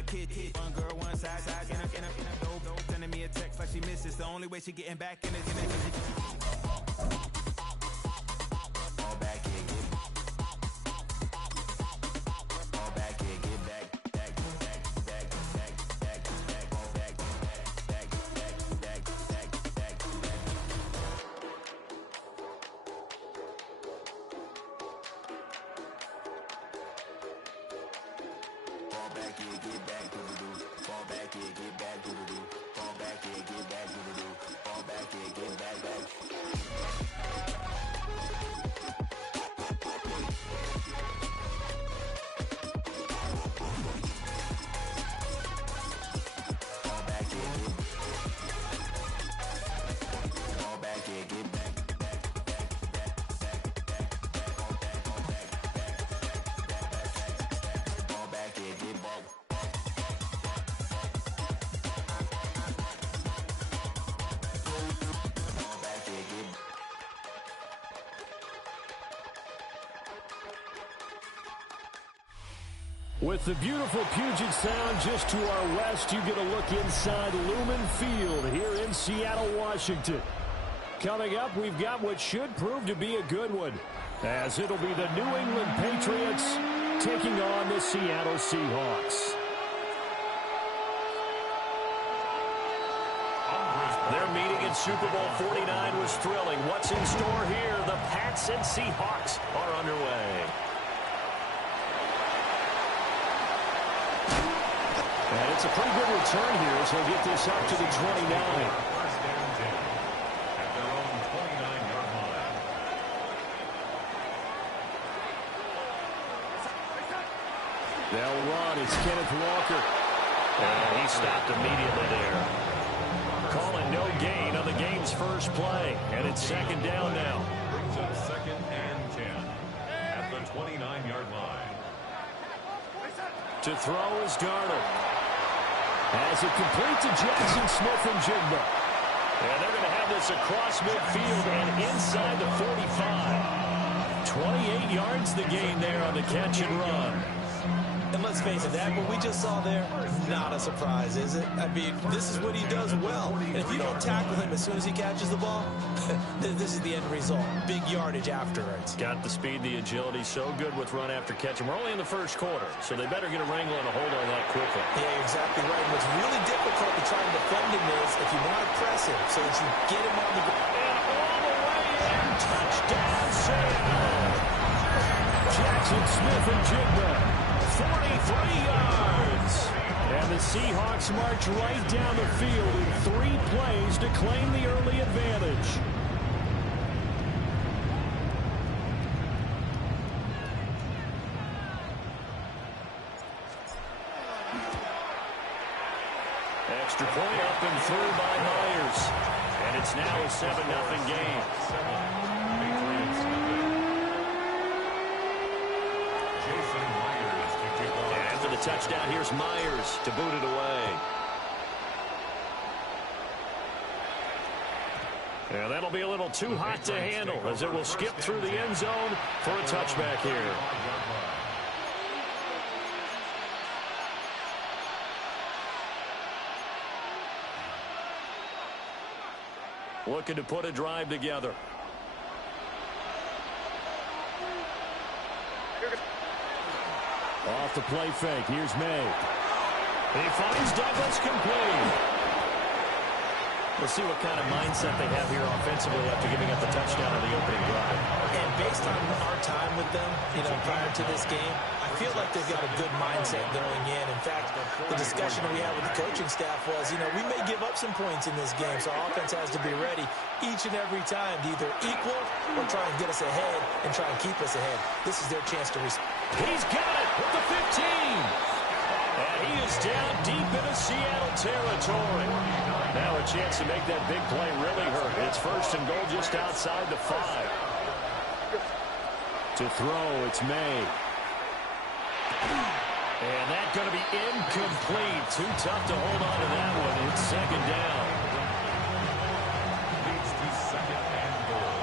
my kid. One girl, one side, in a dope, sending me a text like she misses. The only way she getting back in it. Fall back here, get back. Fall back here, get back. With the beautiful Puget Sound just to our west, you get a look inside Lumen Field here in Seattle, Washington. Coming up, we've got what should prove to be a good one, as it'll be the New England Patriots taking on the Seattle Seahawks. Their meeting in Super Bowl 49 was thrilling. What's in store here? The Pats and Seahawks are underway. And it's a pretty good return here as they'll get this up to the 29. They'll run. It's Kenneth Walker. And he stopped immediately there. Calling no gain on the game's first play. And it's second down now. Brings up 2nd and 10 at the 29-yard line. To throw is Darnold. As it complete to Jackson Smith and Jigba. And they're going to have this across midfield and inside the 45. 28 yards the gain there on the catch and run. And let's face it, that what we just saw there, not a surprise, is it? I mean, this is what he does well. And if you don't tackle him as soon as he catches the ball, this is the end result. Big yardage afterwards. Got the speed, the agility, so good with run after catch. And we're only in the first quarter, so they better get a wrangle and a hold on that quickly. Yeah, you're exactly right. And what's really difficult to try and defend him is if you want to press him so that you get him on the ground. And all the way in, touchdown, Seattle. Jackson Smith and Jigba. 43 yards. And the Seahawks march right down the field in 3 plays to claim the early advantage. Extra point up and through by Myers. And it's now a 7-0 game. Touchdown, here's Myers to boot it away. And that'll be a little too hot to handle as it will skip through the end zone for a touchback here. Looking to put a drive together. Off the play fake. Here's May. He finds Douglas complete. We'll see what kind of mindset they have here offensively after giving up the touchdown on the opening drive. And based on our time with them, prior to this game, I feel like they've got a good mindset going in. In fact, the discussion that we had with the coaching staff was, we may give up some points in this game, so our offense has to be ready each and every time to either equal or try and get us ahead and try and keep us ahead. This is their chance to respond. He's got it with the 15. And he is down deep into Seattle territory. Now a chance to make that big play really hurt. It's first and goal just outside the 5. To throw, it's May. And that's going to be incomplete. Too tough to hold on to that one. It's second down. Leads to 2nd and goal.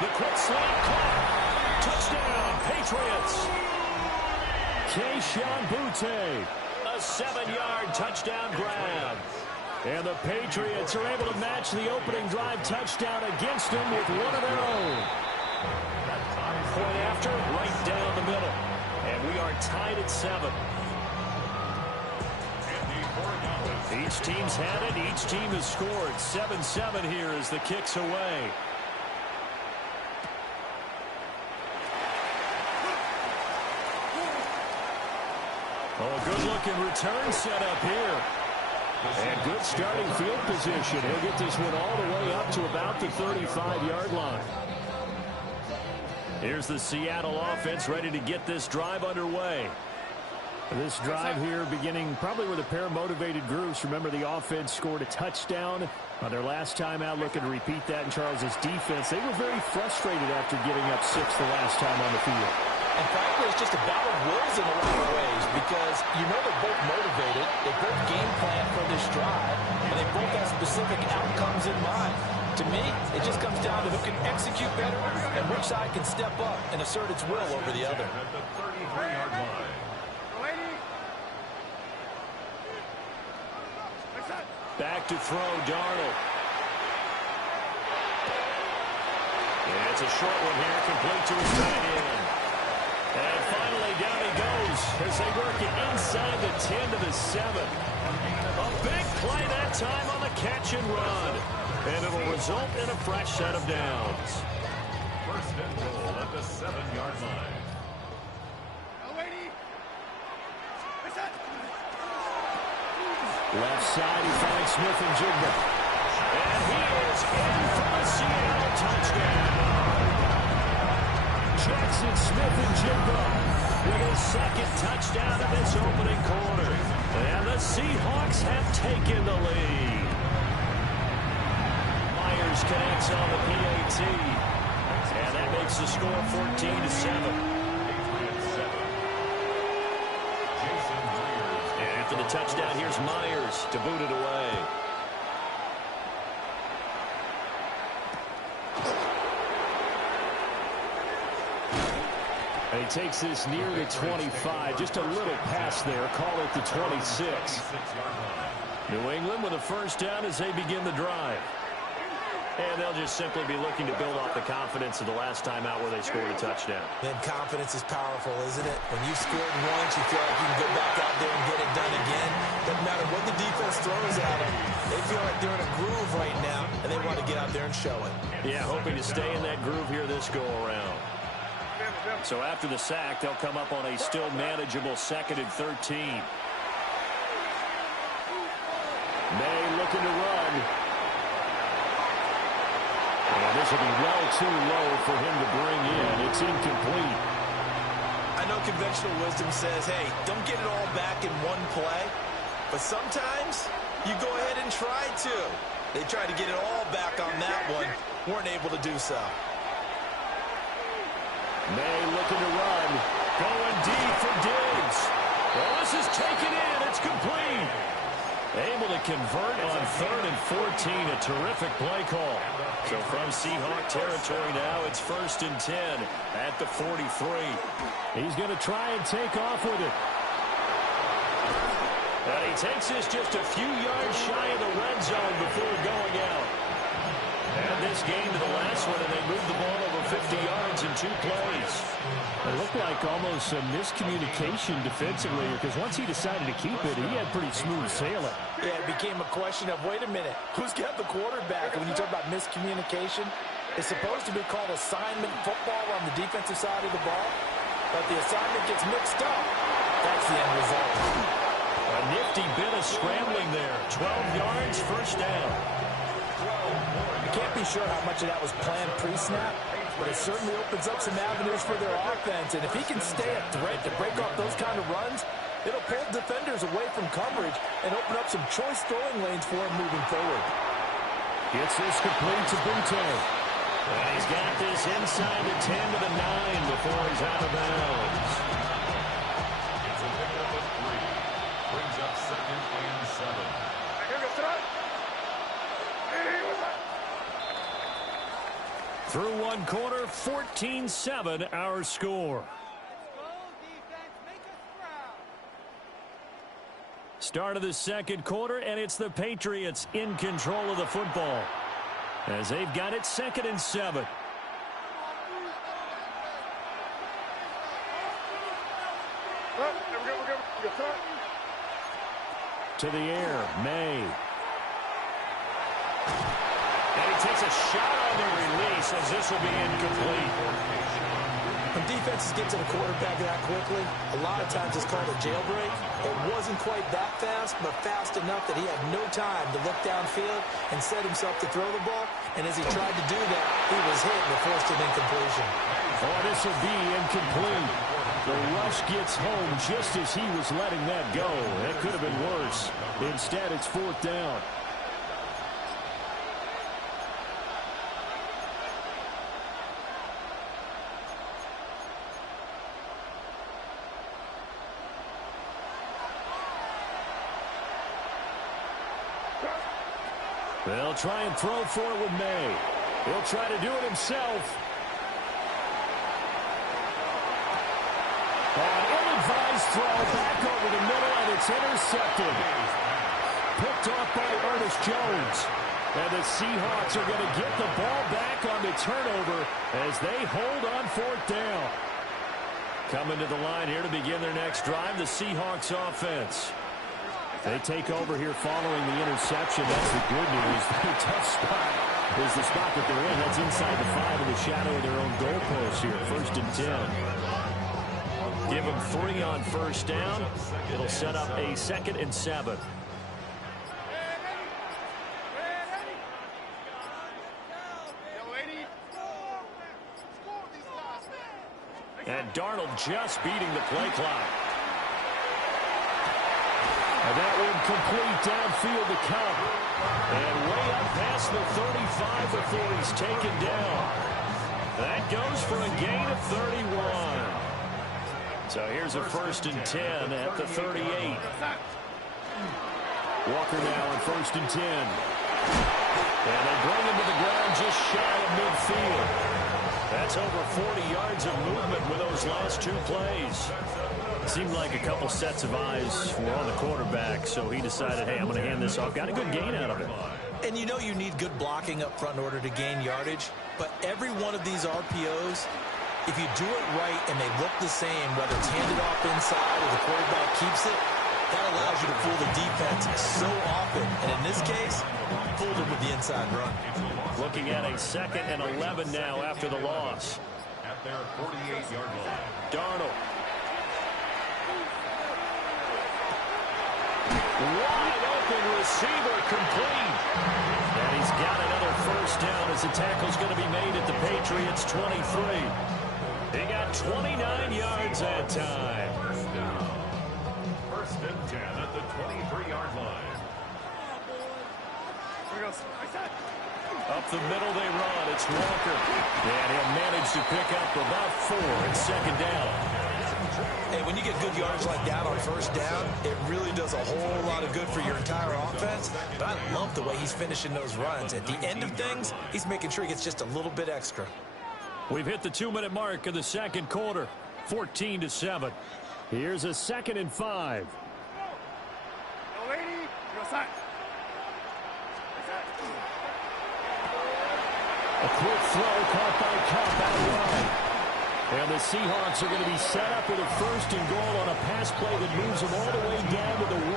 The quick slant caught. Touchdown, Patriots. Kayshon Boutte, a 7-yard touchdown grab. And the Patriots are able to match the opening drive touchdown against them with one of their own. Point after, right down the middle. And we are tied at 7. Each team's had it. Each team has scored. 7-7 here as the kick's away. Oh, good-looking return set up here. And good starting field position. He'll get this one all the way up to about the 35-yard line. Here's the Seattle offense ready to get this drive underway. This drive here beginning probably with a pair of motivated groups. Remember, the offense scored a touchdown on their last time out, looking to repeat that in Charles's defense. They were very frustrated after giving up 6 the last time on the field. And frankly, it's just a battle of wills in a lot of ways because you know they're both motivated, they both game plan for this drive, and they both have specific outcomes in mind. To me, it just comes down to who can execute better and which side can step up and assert its will over the other. At the 33-yard line. Back to throw, Darnold. And it's a short one here, complete to his tight end. And finally, down he goes as they work it inside the 10 to the 7. A big play that time on the catch and run. And it'll result in a fresh set of downs. First and goal at the 7-yard line. Left side, he finds Smith-Njigba. And he is in for the Seattle touchdown. Jackson Smith-Njigba with his second touchdown in this opening quarter. And the Seahawks have taken the lead. Myers connects on the PAT. And that makes the score 14-7. After the touchdown, here's Myers to boot it away. And he takes this near the 25. Just a little pass there. Call it the 26. New England with a first down as they begin the drive. And they'll just simply be looking to build off the confidence of the last time out where they scored a touchdown. Then confidence is powerful, isn't it? When you've scored once, you feel like you can go back out there and get it done again. Doesn't matter what the defense throws at them. They feel like they're in a groove right now, and they want to get out there and show it. Yeah, hoping to stay in that groove here this go-around. So after the sack, they'll come up on a still manageable 2nd and 13. May looking to run. And this will be well too low for him to bring in. It's incomplete. I know conventional wisdom says, hey, don't get it all back in one play. But sometimes you go ahead and try to. They tried to get it all back on that one. Weren't able to do so. May looking to run. Going deep for Diggs. Well, this is taken in. It's complete. Able to convert on 3rd and 14. A terrific play call. So from Seahawk territory now, it's 1st and 10 at the 43. He's going to try and take off with it. And he takes this just a few yards shy of the red zone before going out. And this game to the last one, and they moved the ball over 50 yards in 2 plays. It looked like almost a miscommunication defensively, because once he decided to keep it, he had pretty smooth sailing. Yeah, it became a question of, wait a minute, who's got the quarterback? And when you talk about miscommunication, it's supposed to be called assignment football on the defensive side of the ball, but the assignment gets mixed up. That's the end result. A nifty bit of scrambling there. 12 yards, first down. I can't be sure how much of that was planned pre-snap, but it certainly opens up some avenues for their offense. And if he can stay a threat to break off those kind of runs, it'll pull defenders away from coverage and open up some choice throwing lanes for him moving forward. Gets this complete to Boutte. And he's got this inside the 10 to the 9 before he's out of bounds. It's a pickup of 3. Brings up 2nd and 7. Through one quarter, 14-7 our score. Start of the second quarter, and it's the Patriots in control of the football as they've got it 2nd and 7. To the air, May. And he takes a shot on the release as this will be incomplete. When defenses get to the quarterback that quickly, a lot of times it's called a jailbreak. It wasn't quite that fast, but fast enough that he had no time to look downfield and set himself to throw the ball. And as he tried to do that, he was hit and it forced an incompletion. Oh, this will be incomplete. The rush gets home just as he was letting that go. That could have been worse. Instead, it's 4th down. They'll try and throw for it with May. He'll try to do it himself. An ill-advised throw back over the middle, and it's intercepted. Picked off by Ernest Jones. And the Seahawks are going to get the ball back on the turnover as they hold on 4th down. Coming to the line here to begin their next drive, the Seahawks offense. They take over here following the interception. That's the good news. The tough spot is the spot that they're in. That's inside the 5 in the shadow of their own goalpost here. 1st and 10. Give them 3 on 1st down. It'll set up a 2nd and 7. And Darnold just beating the play clock. And that one complete downfield to Cup. And way up past the 35 before he's taken down. That goes for a gain of 31. So here's a 1st and 10 at the 38. Walker now on 1st and 10. And they bring him to the ground just shy of midfield. That's over 40 yards of movement with those last 2 plays. Seemed like a couple sets of eyes were on the quarterback, so he decided, hey, I'm going to hand this off. Got a good gain out of it. And you know you need good blocking up front in order to gain yardage, but every one of these RPOs, if you do it right and they look the same, whether it's handed off inside or the quarterback keeps it, that allows you to fool the defense so often. And in this case, fooled them with the inside run. Looking at a 2nd and 11 now after the loss. At their 48-yard line. Darnold. Wide open receiver complete. And he's got another 1st down as the tackle's going to be made at the Patriots 23. He got 29 yards that time. 1st and 10 at the 23-yard line. Up the middle they run. It's Walker. And he'll manage to pick up about 4 at 2nd down. Hey, when you get good yardage like that on 1st down, it really does a whole lot of good for your entire offense. But I love the way he's finishing those runs. At the end of things, he's making sure he gets just a little bit extra. We've hit the 2-minute mark of the second quarter. 14-7. Here's a 2nd and 5. A quick throw caught by Cup out wide. And the Seahawks are going to be set up with a 1st and goal on a pass play that moves them all the way down to the 1.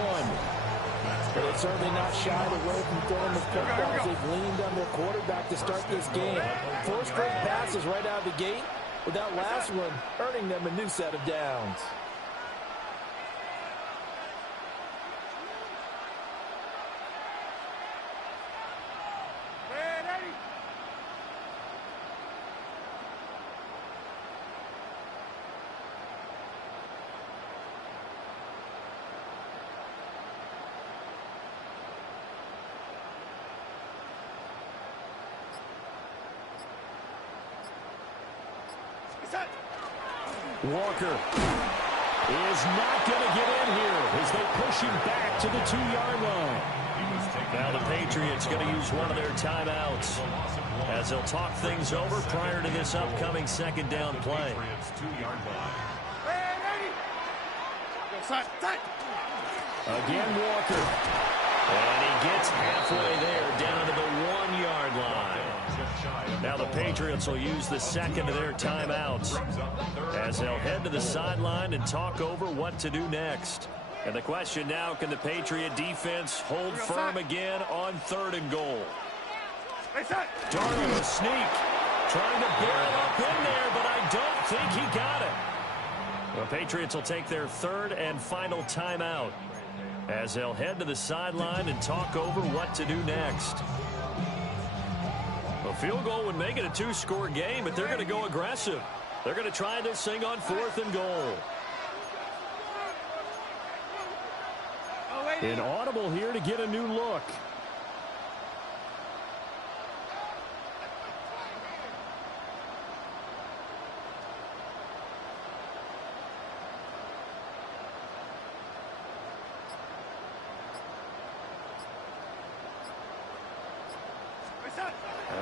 But it's certainly not shied away from throwing the footballs. They've leaned on their quarterback to start this game. 4 straight passes right out of the gate, with that last one earning them a new set of downs. Walker is not going to get in here as they push him back to the 2-yard line. Now the Patriots going to use one of their timeouts as as they'll talk things over prior to this upcoming second down play. Patriots 2-yard line. Again, Walker. And he gets halfway there, down to the 1-yard line. Now the Patriots will use the second of their timeouts as they'll head to the sideline and talk over what to do next. And the question now, can the Patriot defense hold firm again on 3rd and goal? Darnold a sneak, trying to barrel up in there, but I don't think he got it. The Patriots will take their 3rd and final timeout as they'll head to the sideline and talk over what to do next. A field goal would make it a 2-score game, but they're going to go aggressive. They're going to try this thing on 4th and goal. An audible here to get a new look.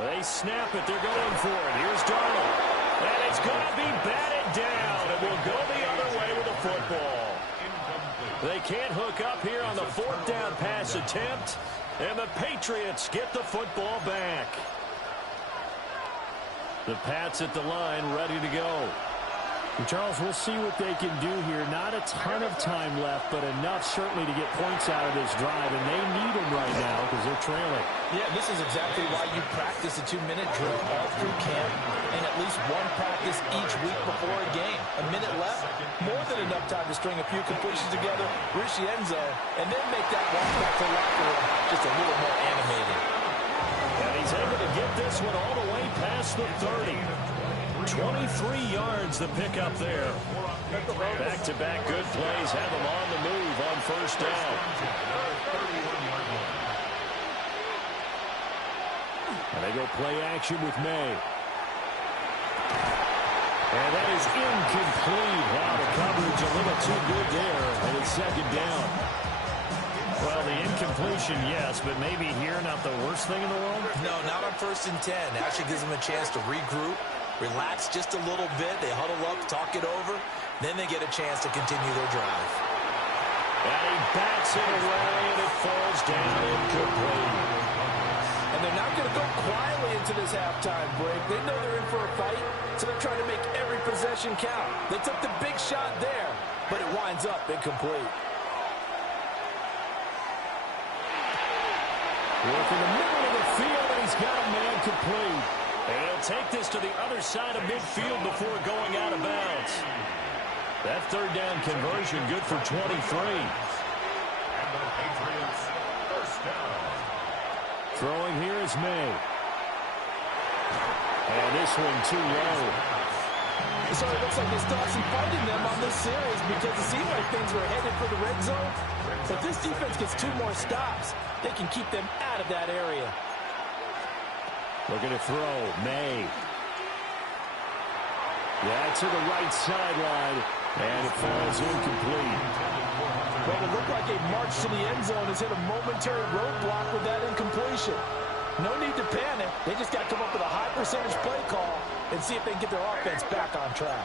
They snap it. They're going for it. Here's Darnold. And it's going to be batted down. It will go the other way with the football. They can't hook up here on the 4th down pass attempt. And the Patriots get the football back. The Pats at the line ready to go. And Charles, we'll see what they can do here. Not a ton of time left, but enough certainly to get points out of this drive, and they need them right now because they're trailing. Yeah, this is exactly why you practice a 2-minute drill all through camp and at least one practice each week before a game. A minute left, more than enough time to string a few completions together, reach the end zone, and then make that walk back to the locker room just a little more animated. And he's able to get this one all the way past the 30. 23 yards the pickup there. Back-to-back good plays have them on the move on 1st down. And they go play action with May. And that is incomplete. Wow, the coverage a little too good there. And it's 2nd down. Well, the incompletion, yes, but maybe here not the worst thing in the world? No, not on 1st and 10. Actually gives them a chance to regroup, relax just a little bit. They huddle up, talk it over. Then they get a chance to continue their drive. And he bats it away, and it falls down incomplete. And they're not going to go quietly into this halftime break. They know they're in for a fight, so they're trying to make every possession count. They took the big shot there, but it winds up incomplete. Work in the middle of the field, and he's got a man complete. And he'll take this to the other side of midfield before going out of bounds. That 3rd down conversion good for 23. And the Patriots 1st down. Throwing here is May. And this one too low. So it looks like they still have some fighting them on this series because it seemed like things were headed for the red zone. But this defense gets 2 more stops. They can keep them out of that area. Looking to throw, May. Yeah, to the right sideline, and it falls incomplete. Well, it looked like a march to the end zone has hit a momentary roadblock with that incompletion. No need to panic. They just got to come up with a high percentage play call and see if they can get their offense back on track.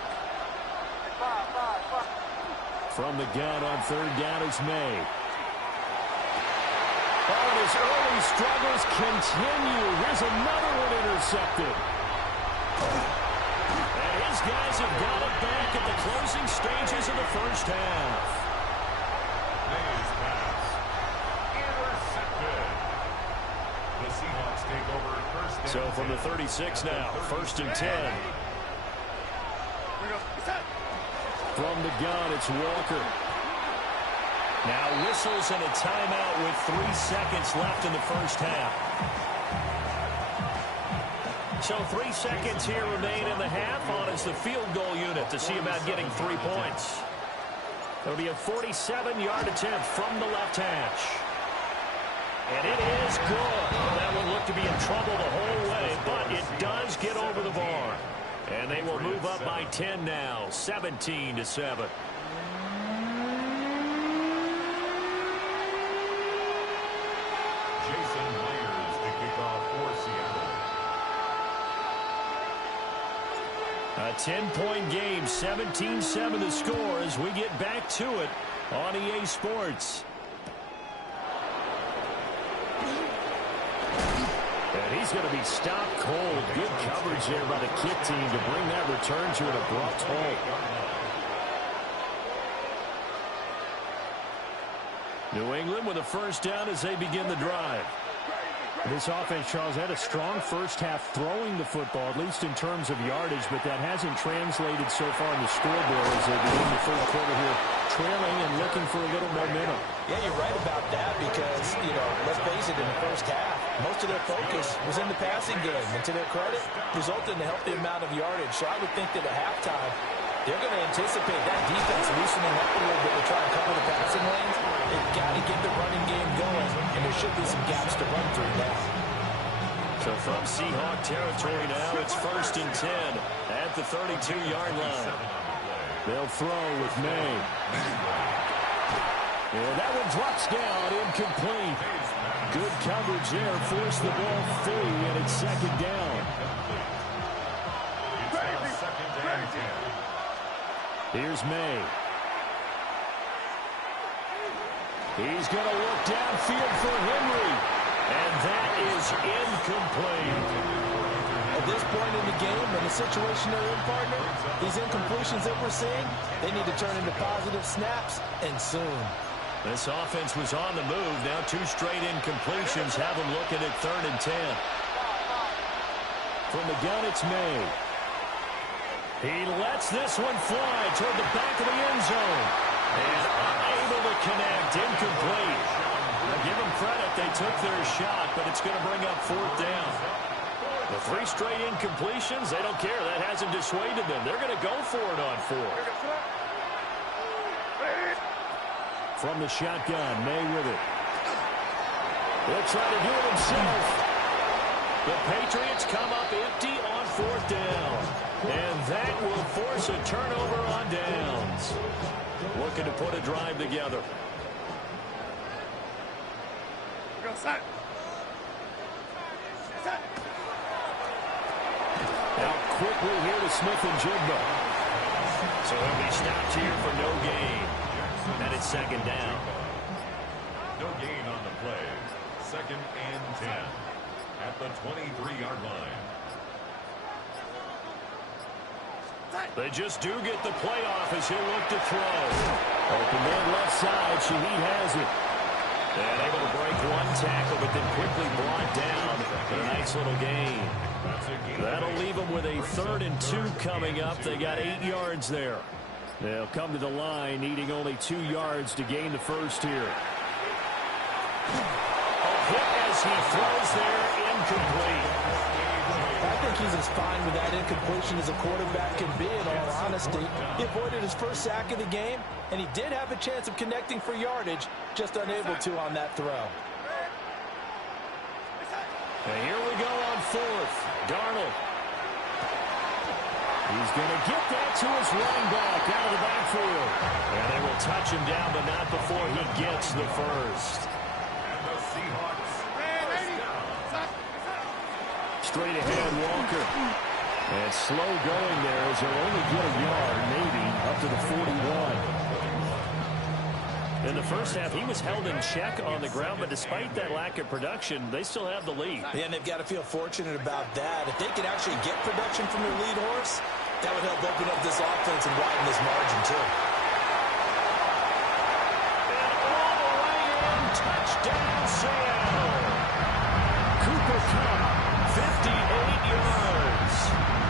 From the gun on 3rd down is May. Oh, his early struggles continue. Here's another one intercepted. And his guys have got it back at the closing stages of the 1st half. May's pass intercepted. The Seahawks take over 1st down. So from the 36 now, 1st and 10. From the gun, it's Walker. Now whistles and a timeout with 3 seconds left in the 1st half. So 3 seconds here remain in the half on as the field goal unit to see about getting 3 points. It'll be a 47-yard attempt from the left hash. And it is good. That one looked to be in trouble the whole way, but it does get over the bar. And they will move up by 10 now, 17-7. Jason Myers to kick off for Seattle. A 10-point game, 17-7 the score as we get back to it on EA Sports. And he's going to be stopped cold. Good coverage there by the kick team to bring that return to an abrupt halt. New England with a first down as they begin the drive. This offense, Charles, had a strong first half throwing the football, at least in terms of yardage, but that hasn't translated so far in the scoreboard as they begin the third quarter here, trailing and looking for a little momentum. Yeah, you're right about that because, let's face it, in the first half, most of their focus was in the passing game, and to their credit, resulted in a healthy amount of yardage. So I would think that at halftime, they're going to anticipate that defense loosening up a little bit to try and cover the passing lanes. They've got to get the running game going, and there should be some gaps to run through now. So from Seahawk territory now, it's 1st and 10 at the 32-yard line. They'll throw with May. And that one drops down, incomplete. Good coverage there, forced the ball free, and it's 2nd down. Here's May. He's going to look downfield for Henry. And that is incomplete. At this point in the game, in the situation they're in, partner, these incompletions that we're seeing, they need to turn into positive snaps, and soon. This offense was on the move. Now 2 straight incompletions have them looking at 3rd and 10. From the gun, it's May. He lets this one fly toward the back of the end zone. And unable to connect, incomplete. Now give them credit, they took their shot, but it's going to bring up 4th down. The 3 straight incompletions, they don't care. That hasn't dissuaded them. They're going to go for it on 4th. From the shotgun, May with it. He'll try to do it himself. The Patriots come up empty on 4th down. And that will force a turnover on downs. Looking to put a drive together. Out quickly here to Smith-Njigba. So he'll be stopped here for no gain. And it's 2nd down. No gain on the play. 2nd and 10 at the 23-yard line. They just do get the play off as he'll look to throw. Open man left side. Shaheed has it. And able to break 1 tackle, but then quickly brought down. A nice little gain. That'll leave them with a 3rd and 2 coming up. They got 8 yards there. They'll come to the line, needing only 2 yards to gain the first here. A hit as he throws there, incomplete. I think he's as fine with that incompletion as a quarterback can be, in all honesty. He avoided his first sack of the game, and he did have a chance of connecting for yardage, just unable to on that throw. And here we go on 4th. Darnold. He's going to get that to his running back out of the backfield. And they will touch him down, but not before he gets the first. And the Seahawks first down. Straight ahead, Walker. And slow going there as they'll only get a yard, maybe, up to the 41. In the first half, he was held in check on the ground, but despite that lack of production, they still have the lead. Yeah, and they've got to feel fortunate about that. If they could actually get production from their lead horse, that would help open up this offense and widen this margin, too. And all the way in, touchdown, Seattle. Cooper Kupp, 58 yards.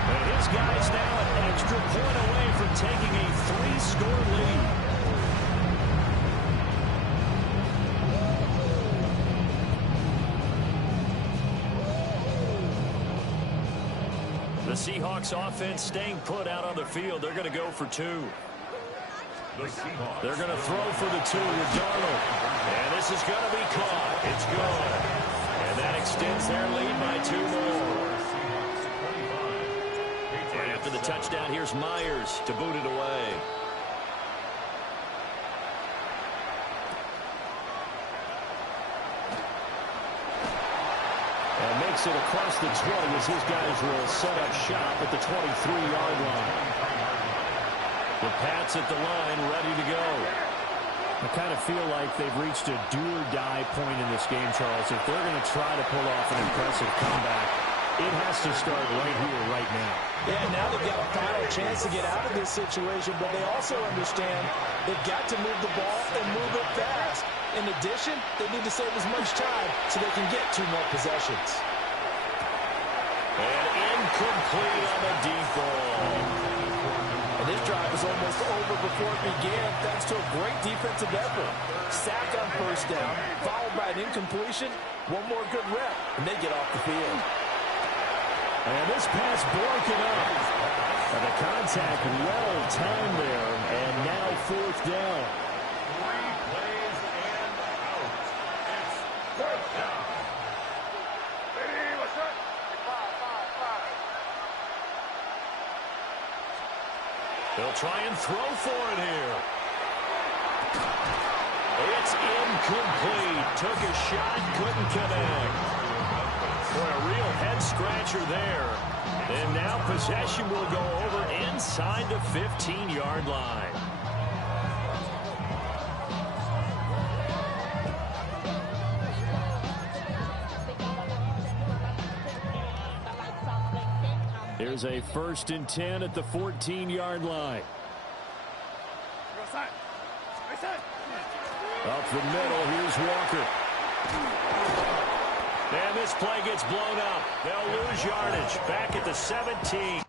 And his guys now an extra point away from taking a 3-score lead. The Seahawks offense staying put out on the field. They're going to go for 2. They're going to throw for the 2 with Darnold. And this is going to be caught. It's good. And that extends their lead by 2 more. And after the touchdown, here's Myers to boot it away. And makes takes it across the 20 as his guys will set up shop at the 23-yard line. The Pats at the line, ready to go. I kind of feel like they've reached a do-or-die point in this game, Charles. If they're going to try to pull off an impressive comeback, it has to start right here, right now. Yeah, now they've got a final chance to get out of this situation, but they also understand they've got to move the ball and move it fast. In addition, they need to save as much time so they can get 2 more possessions. And incomplete on the deep ball. And this drive is almost over before it began thanks to a great defensive effort. Sack on first down, followed by an incompletion, 1 more good rep, and they get off the field. And this pass broken up. And the contact well timed there, and now 4th down. 3 plays and out. It's 4th down. They'll try and throw for it here. It's incomplete. Took a shot, couldn't connect. Boy, a real head-scratcher there. And now possession will go over inside the 15-yard line. Here's a 1st and 10 at the 14-yard line. Up the middle, here's Walker. And this play gets blown up. They'll lose yardage. Back at the 17.